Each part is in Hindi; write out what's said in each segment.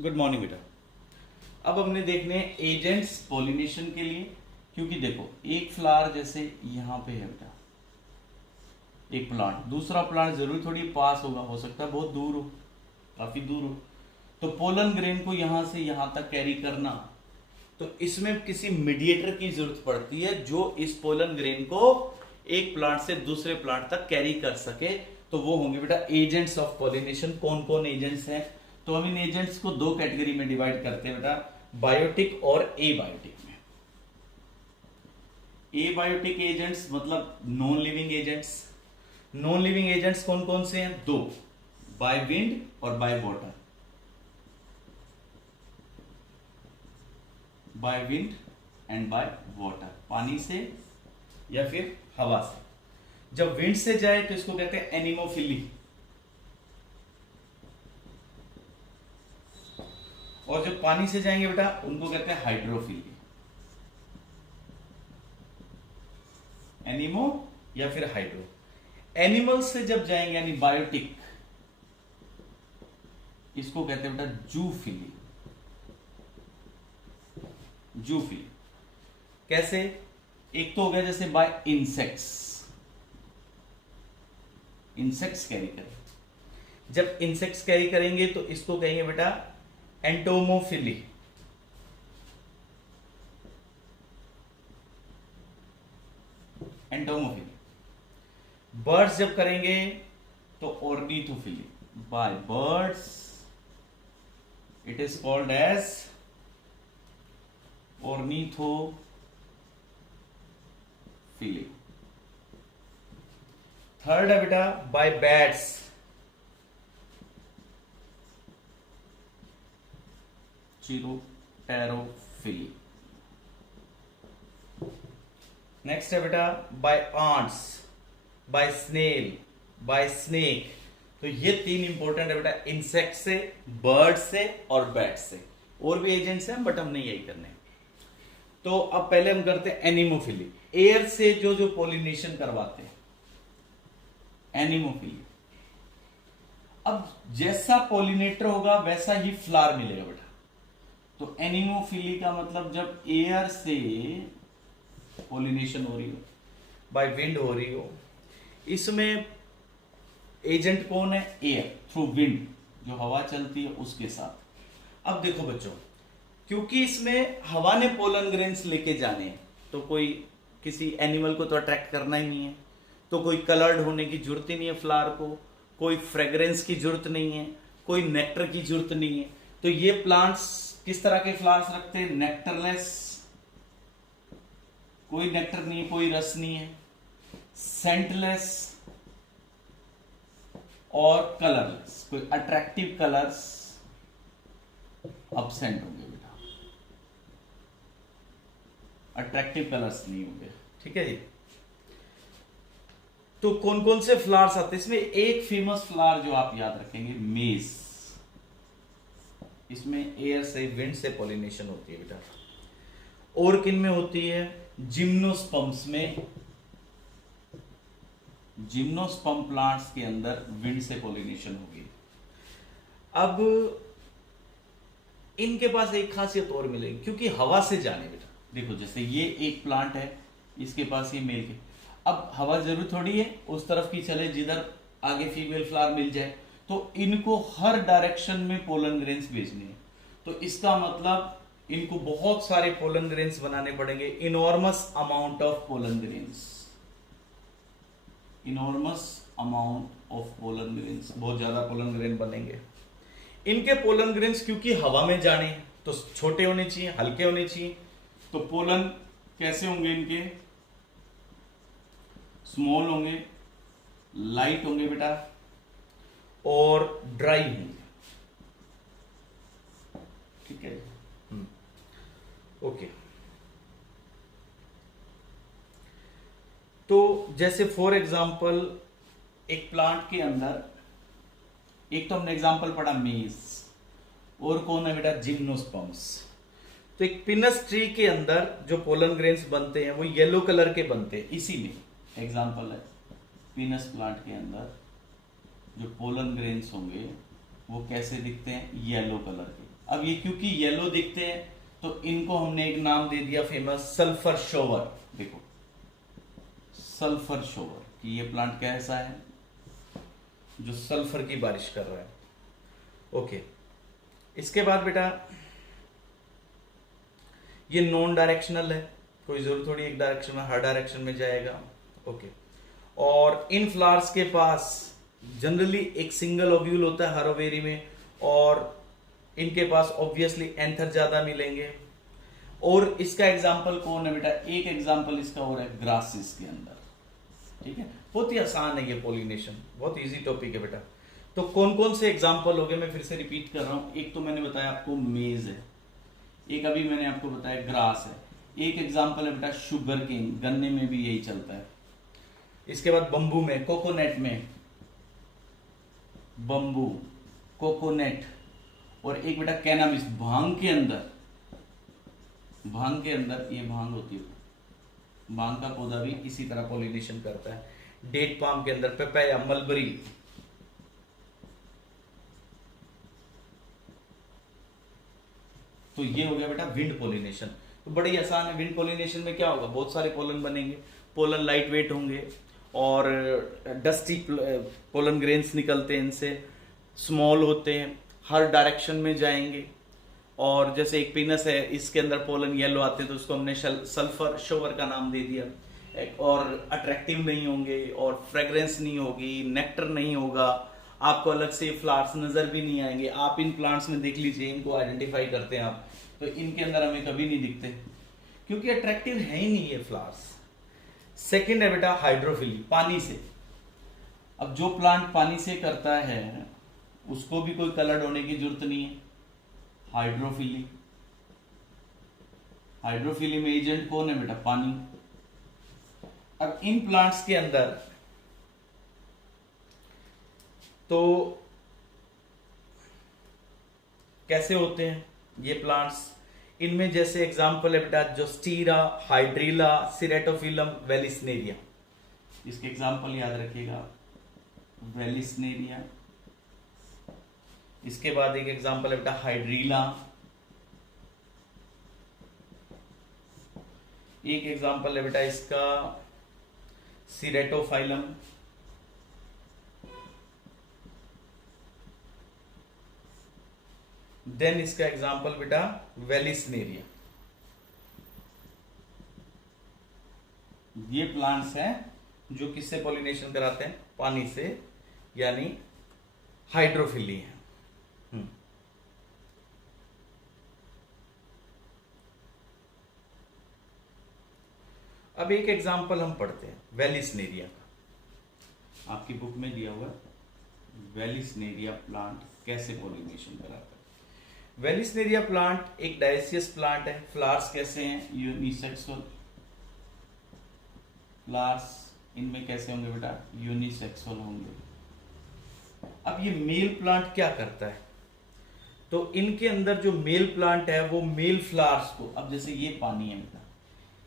गुड मॉर्निंग बेटा। अब हमने देखने हैं एजेंट्स पॉलिनेशन के लिए, क्योंकि देखो एक फ्लावर जैसे यहां पे है बेटा, एक प्लांट, दूसरा प्लांट जरूर थोड़ी पास होगा, हो सकता है बहुत दूर हो, काफी दूर हो, तो पोलन ग्रेन को यहां से यहां तक कैरी करना, तो इसमें किसी मीडिएटर की जरूरत पड़ती है जो इस पोलन ग्रेन को एक प्लांट से दूसरे प्लांट तक कैरी कर सके। तो वो होंगे बेटा एजेंट्स ऑफ पॉलिनेशन। कौन कौन एजेंट्स हैं? तो हम इन एजेंट्स को दो कैटेगरी में डिवाइड करते हैं बेटा, बायोटिक और एबायोटिक में। एबायोटिक एजेंट्स मतलब non living agents. Non living agents कौन कौन से हैं? दो, बाय विंड और by water. By wind and by water, पानी से या फिर हवा से। जब विंड से जाए तो इसको कहते हैं एनिमोफिली, और जब पानी से जाएंगे बेटा उनको कहते हैं हाइड्रोफिली। एनिमो या फिर हाइड्रो। एनिमल से जब जाएंगे यानी बायोटिक, इसको कहते हैं बेटा जूफिली। जूफिली कैसे? एक तो हो गया जैसे बाय इंसेक्ट्स, इंसेक्ट्स कैरी करें। जब इंसेक्ट्स कैरी करेंगे तो इसको कहेंगे बेटा एंटोमोफिली। एंटोमोफिली। बर्ड्स जब करेंगे तो ornithophily. By birds it is called as ornithophily. Third है बेटा बाय बैट्स, चिरोटेरोफिली। नेक्स्ट है बेटा by ants, by snail, by snake. तो ये तीन इंपॉर्टेंट है बेटा, इंसेक्ट से, बर्ड से और बैट से। और भी एजेंट्स हैं बट हमने यही करने। तो अब पहले हम करते हैं एनिमोफिली। एयर से जो जो पॉलिनेशन करवाते हैं, एनिमोफिली। अब जैसा पॉलिनेटर होगा वैसा ही फ्लावर मिलेगा बेटा। तो एनिमोफिली का मतलब जब एयर से पॉलिनेशन हो रही हो, बाय विंड हो रही हो, इसमें एजेंट कौन है? एयर, थ्रू विंड, जो हवा चलती है उसके साथ। अब देखो बच्चों, क्योंकि इसमें हवा ने पोलन ग्रेन्स लेके जाने हैं, तो कोई किसी एनिमल को तो अट्रैक्ट करना ही नहीं है, तो कोई कलर्ड होने की जरूरत ही नहीं है फ्लावर को, कोई फ्रेग्रेंस की जरूरत नहीं है, कोई नेक्टर की जरूरत नहीं है। तो ये प्लांट्स किस तरह के फ्लावर्स रखते हैं? नेक्टरलेस, कोई नेक्टर नहीं है, कोई रस नहीं है, सेंटलेस और कलरलेस, कोई अट्रैक्टिव कलर्स अब्सेंट होंगे बेटा, अट्रैक्टिव कलर्स नहीं होंगे। ठीक है जी। तो कौन कौन से फ्लावर्स आते हैं इसमें? एक फेमस फ्लावर जो आप याद रखेंगे, मेज। इसमें एयर से, विंड से पॉलिनेशन होती है बेटा। और किन में होती है? जिम्नोस्पर्म्स में। जिम्नोस्पर्म प्लांट्स के अंदर विंड से पॉलिनेशन होगी। अब इनके पास एक खासियत और मिलेगी, क्योंकि हवा से जाने बेटा। देखो जैसे ये एक प्लांट है, इसके पास ये मेल के, अब हवा जरूर थोड़ी है उस तरफ की चले जिधर आगे फीमेल फ्लावर मिल जाए, तो इनको हर डायरेक्शन में पोलन ग्रेन्स भेजने हैं। तो इसका मतलब इनको बहुत सारे पोलन ग्रेन्स बनाने पड़ेंगे, enormous amount of pollen grains. Enormous amount of pollen grains, बहुत ज्यादा पोलन ग्रेन बनेंगे। इनके पोलन ग्रेन्स क्योंकि हवा में जाने तो छोटे होने चाहिए, हल्के होने चाहिए। तो पोलन कैसे होंगे इनके? स्मॉल होंगे, लाइट होंगे बेटा, और ड्राई होंगे। ठीक है। ओके। तो जैसे फॉर एग्जांपल एक प्लांट के अंदर, एक तो हमने एग्जांपल पढ़ा मेज, और कौन है बेटा? जिम्नोस्पर्म्स। तो एक पिनस ट्री के अंदर जो पोलन ग्रेन्स बनते हैं वो येलो कलर के बनते हैं, इसीलिए एग्जांपल है पीनस प्लांट के अंदर जो पोलन ग्रेन्स होंगे वो कैसे दिखते हैं? येलो कलर के। अब ये क्योंकि येलो दिखते हैं तो इनको हमने एक नाम दे दिया फेमस सल्फर शोवर। देखो सल्फर शोवर कि ये प्लांट कैसा है, जो सल्फर की बारिश कर रहा है। ओके, इसके बाद बेटा ये नॉन डायरेक्शनल है, कोई जरूर थोड़ी एक डायरेक्शन में, हर डायरेक्शन में जाएगा। ओके, और इन फ्लावर्स के पास जनरली एक सिंगल ओव्यूल होता है हर ओवेरी में, और इनके पास ऑब्वियसली एंथर ज्यादा मिलेंगे। और इसका एग्जाम्पल कौन है बेटा, एक एग्जाम्पल इसका और है ग्रासेस के अंदर। ठीक है, बहुत ही आसान है ये पॉलिनेशन, बहुत इजी टॉपिक है बेटा। तो कौन कौन से एग्जाम्पल हो गए, मैं फिर से रिपीट कर रहा हूं। एक तो मैंने बताया आपको मेज है, एक अभी मैंने आपको बताया ग्रास है, एक एग्जाम्पल है बेटा शुगर केन, गन्ने में भी यही चलता है। इसके बाद बंबू में, कोकोनट में, बंबू, कोकोनट, और एक बेटा कैनाबिस, भांग के अंदर, भांग के अंदर ये भांग होती है, भांग का पौधा भी इसी तरह पॉलिनेशन करता है। डेट पाम के अंदर पेपाया, मलबरी। तो ये हो गया बेटा विंड पॉलिनेशन। तो बड़ी आसान है। विंड पॉलिनेशन में क्या होगा, बहुत सारे पोलन बनेंगे, पोलन लाइट वेट होंगे और डस्टी पोलन ग्रेन्स निकलते हैं इनसे, स्मॉल होते हैं, हर डायरेक्शन में जाएंगे। और जैसे एक पीनस है, इसके अंदर पोलन येलो आते हैं तो उसको हमने सल्फर शोवर का नाम दे दिया। और अट्रैक्टिव नहीं होंगे, और फ्रेग्रेंस नहीं होगी, नेक्टर नहीं होगा, आपको अलग से फ्लावर्स नजर भी नहीं आएंगे। आप इन प्लांट्स में देख लीजिए, इनको आइडेंटिफाई करते हैं आप, तो इनके अंदर हमें कभी नहीं दिखते क्योंकि अट्रैक्टिव है ही नहीं ये फ्लावर्स। सेकेंड है बेटा हाइड्रोफिली, पानी से। अब जो प्लांट पानी से करता है उसको भी कोई कलर्ड होने की जरूरत नहीं है। हाइड्रोफिली, हाइड्रोफिली में एजेंट कौन है बेटा, पानी। अब इन प्लांट्स के अंदर तो कैसे होते हैं ये प्लांट्स, इनमें जैसे एग्जांपल है बेटा जोस्टीरा, हाइड्रीला, सिरेटोफिलम, वेलिस्नेरिया। इसके एग्जांपल याद रखिएगा, वेलिस्नेरिया। इसके बाद एक एग्जांपल है बेटा हाइड्रीला, एक एग्जांपल है बेटा इसका सिरेटोफाइलम, देन इसका एग्जांपल बेटा वेलिस्नेरिया। ये प्लांट्स हैं जो किससे पॉलिनेशन कराते हैं, पानी से, यानी हाइड्रोफिली है। अब एक एग्जांपल हम पढ़ते हैं वेलिस्नेरिया का, आपकी बुक में दिया हुआ वेलिस्नेरिया प्लांट कैसे पॉलिनेशन कराता है। वेलिस्नेरिया प्लांट एक डायसियस प्लांट है। फ्लावर्स कैसे हैं, यूनिसेक्सुअल फ्लावर्स। इनमें कैसे होंगे बेटा, यूनिसेक्सुअल होंगे। अब ये मेल प्लांट क्या करता है, तो इनके अंदर जो मेल प्लांट है वो मेल फ्लावर्स को, अब जैसे ये पानी है बेटा,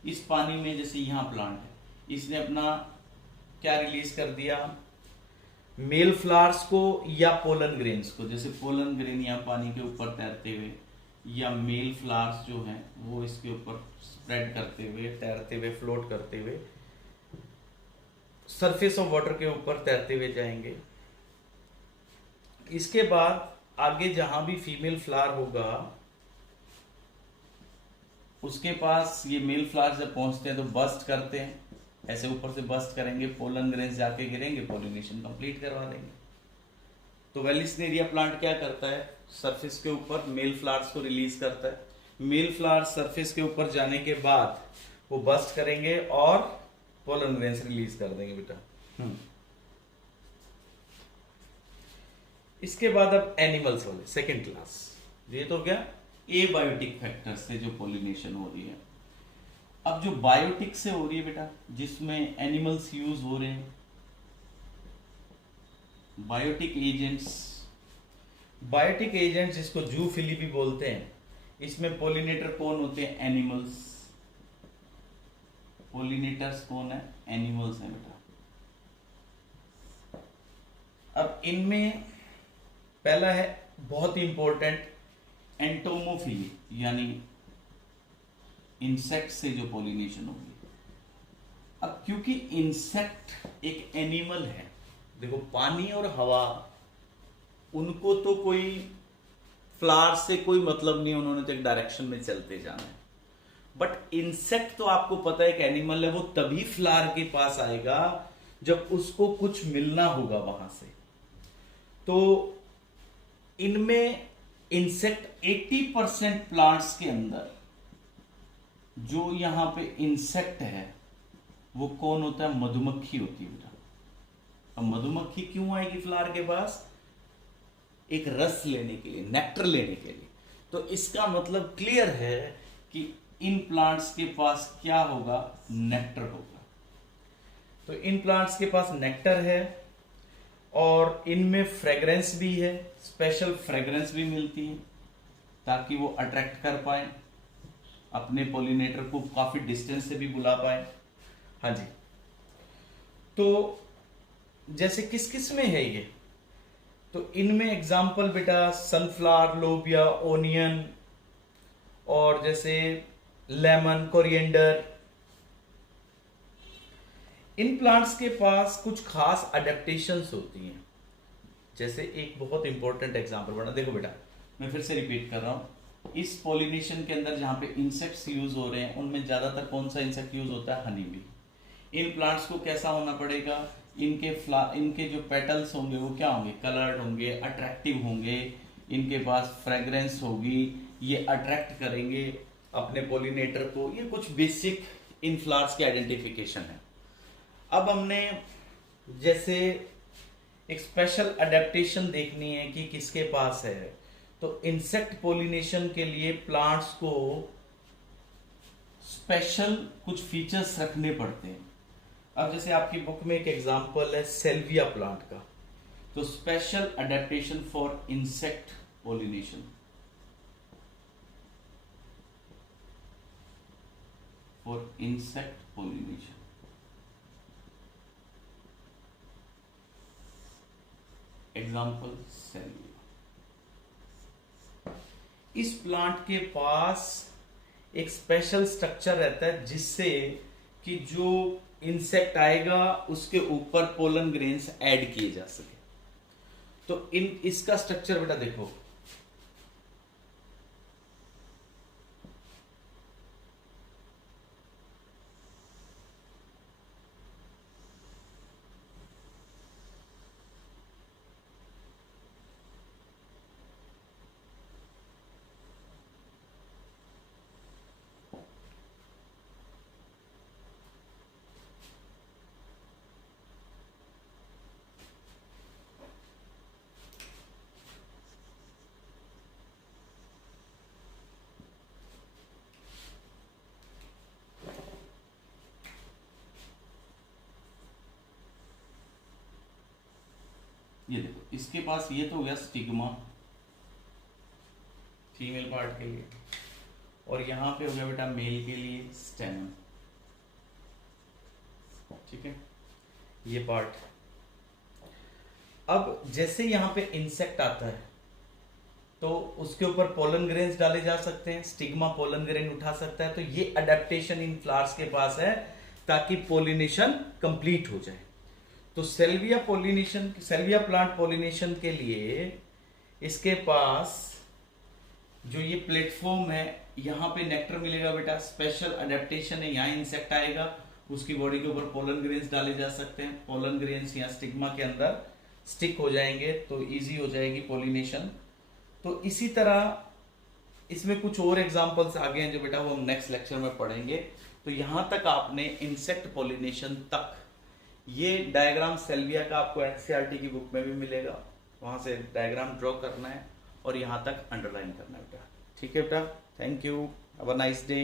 इस पानी में जैसे यहाँ प्लांट है, इसने अपना क्या रिलीज कर दिया, मेल फ्लावर्स को या पोलन ग्रेन्स को। जैसे पोलन ग्रेन या पानी के ऊपर तैरते हुए, या मेल फ्लावर्स जो हैं वो इसके ऊपर स्प्रेड करते हुए, तैरते हुए, फ्लोट करते हुए सरफेस ऑफ वाटर के ऊपर तैरते हुए जाएंगे। इसके बाद आगे जहां भी फीमेल फ्लावर होगा उसके पास ये मेल फ्लावर्स जब पहुंचते हैं तो बस्ट करते हैं, ऐसे ऊपर से बस्ट करेंगे, पोलन ग्रेन्स जाके गिरेंगे, पॉलिनेशन कंप्लीट करवा देंगे। तो वेलिस्नेरिया प्लांट क्या करता है, सरफेस के ऊपर मेल फ्लावर्स को रिलीज करता है। मेल फ्लावर्स सरफेस के ऊपर जाने के बाद वो बस्ट करेंगे और पोलन ग्रेन्स रिलीज कर देंगे बेटा। इसके बाद अब एनिमल्स वाले सेकेंड क्लास, ये तो क्या एबायोटिक फैक्टर से जो पॉलिनेशन हो रही है। अब जो बायोटिक से हो रही है बेटा, जिसमें एनिमल्स यूज हो रहे हैं, बायोटिक एजेंट्स, बायोटिक एजेंट्स जिसको जूफिली भी बोलते हैं, इसमें पॉलिनेटर कौन होते हैं, एनिमल्स। पॉलिनेटर्स कौन है, एनिमल्स है बेटा। अब इनमें पहला है बहुत ही इंपॉर्टेंट एंटोमोफिली यानी इंसेक्ट से जो पॉलिनेशन होगी। अब क्योंकि इंसेक्ट एक एनिमल है, देखो पानी और हवा उनको तो कोई फ्लावर से कोई मतलब नहीं, उन्होंने तो एक डायरेक्शन में चलते जाना है। बट इंसेक्ट तो आपको पता है एक एनिमल है, वो तभी फ्लावर के पास आएगा जब उसको कुछ मिलना होगा वहां से। तो इनमें इंसेक्ट 80% प्लांट्स के अंदर जो यहां पे इंसेक्ट है वो कौन होता है? मधुमक्खी होती है बेटा। अब मधुमक्खी क्यों आएगी फ्लावर के पास? एक रस लेने के लिए, नेक्टर लेने के लिए। तो इसका मतलब क्लियर है कि इन प्लांट्स के पास क्या होगा? नेक्टर होगा। तो इन प्लांट्स के पास नेक्टर है और इनमें फ्रेग्रेंस भी है, स्पेशल फ्रेग्रेंस भी मिलती है ताकि वो अट्रैक्ट कर पाए अपने पॉलिनेटर को, काफी डिस्टेंस से भी बुला पाए। हाँ जी, तो जैसे किस किस में है ये? तो इनमें एग्जाम्पल बेटा सनफ्लावर, लोबिया, ओनियन और जैसे लेमन, कोरिएंडर। इन प्लांट्स के पास कुछ खास अडेप्टेशंस होती हैं। जैसे एक बहुत इंपॉर्टेंट एग्जांपल बना, देखो बेटा मैं फिर से रिपीट कर रहा हूं, इस पॉलिनेशन के अंदर जहां पे इंसेक्ट्स यूज हो रहे हैं उनमें ज्यादातर कौन सा इंसेक्ट यूज होता है? Honey bee. इन प्लांट्स को कैसा होना पड़ेगा? इनके जो पेटल्स होंगे वो क्या होंगे? कलर्ड होंगे, अट्रैक्टिव होंगे, इनके पास फ्रेग्रेंस होगी, ये अट्रैक्ट करेंगे अपने पॉलिनेटर को। ये कुछ बेसिक इन फ्लावर्स के आइडेंटिफिकेशन है। अब हमने जैसे एक स्पेशल अडेप्टेशन देखनी है कि किसके पास है, तो इंसेक्ट पॉलिनेशन के लिए प्लांट्स को स्पेशल कुछ फीचर्स रखने पड़ते हैं। अब जैसे आपकी बुक में एक एग्जांपल है सेल्विया प्लांट का, तो special adaptation for insect pollination, for insect pollination. Example सेल्विया। इस प्लांट के पास एक स्पेशल स्ट्रक्चर रहता है जिससे कि जो इंसेक्ट आएगा उसके ऊपर पोलन ग्रेन्स ऐड किए जा सके। तो इसका स्ट्रक्चर बेटा देखो, ये देखो इसके पास ये तो हो गया स्टिग्मा फीमेल पार्ट के लिए, और यहां पे हो गया बेटा मेल के लिए स्टेम। ठीक है, ये पार्ट। अब जैसे यहां पे इंसेक्ट आता है तो उसके ऊपर पोलन ग्रेन्स डाले जा सकते हैं, स्टिग्मा पोलन ग्रेन उठा सकता है। तो ये अडेप्टेशन इन फ्लावर्स के पास है ताकि पोलिनेशन कंप्लीट हो जाए। तो सेल्विया प्लांट पोलिनेशन के लिए इसके पास जो ये प्लेटफॉर्म है, यहां पे नेक्टर मिलेगा बेटा, स्पेशल अडेप्टेशन है, यहां इंसेक्ट आएगा, उसकी बॉडी के ऊपर पोलन ग्रेन्स डाले जा सकते हैं, पोलन ग्रेन्स यहाँ स्टिग्मा के अंदर स्टिक हो जाएंगे तो इजी हो जाएगी पोलिनेशन। तो इसी तरह इसमें कुछ और एग्जांपल्स आगे हैं जो बेटा वो हम नेक्स्ट लेक्चर में पढ़ेंगे। तो यहां तक आपने इंसेक्ट पोलिनेशन तक, ये डायग्राम सेल्विया का आपको एनसीईआरटी की बुक में भी मिलेगा, वहां से डायग्राम ड्रॉ करना है और यहां तक अंडरलाइन करना है बेटा। ठीक है बेटा, thank you, have a nice day.